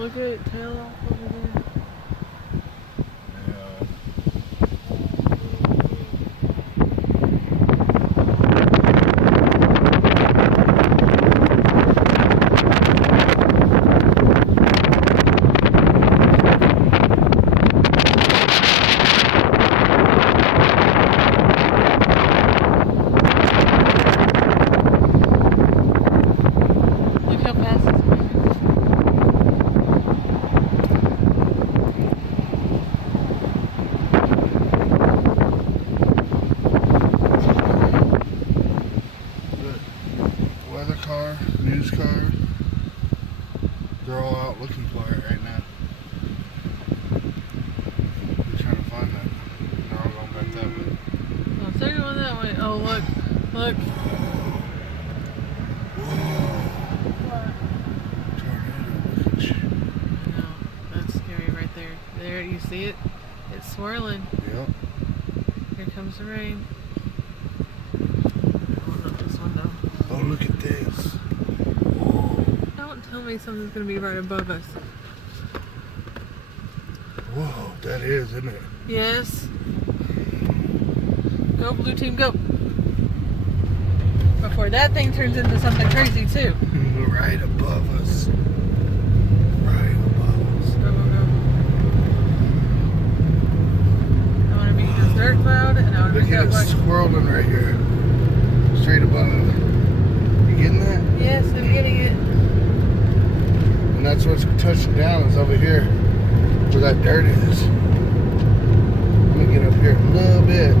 Look at it, tail off over there. Look how fast it's moving. Weather car, news car, they're all out looking for it right now. They're trying to find that. They're all going back that way. Oh, they're going that way. Oh, look. Look. Tornado looking shit. No, that's scary right there. There, you see it? It's swirling. Yep. Here comes the rain. Oh, not this one though. Oh, look at this. Don't tell me something's gonna be right above us. Whoa, that is, isn't it? Yes. Go, blue team, go. Before that thing turns into something crazy too. Right above us. Right above us. Go, go, go. I want to be this dirt cloud, and I want to Look be at that it white. swirling right here. Straight above. You getting that? Yes, I'm getting it. And that's what's touching down is over here. Where that dirt is. I'm gonna get up here a little bit.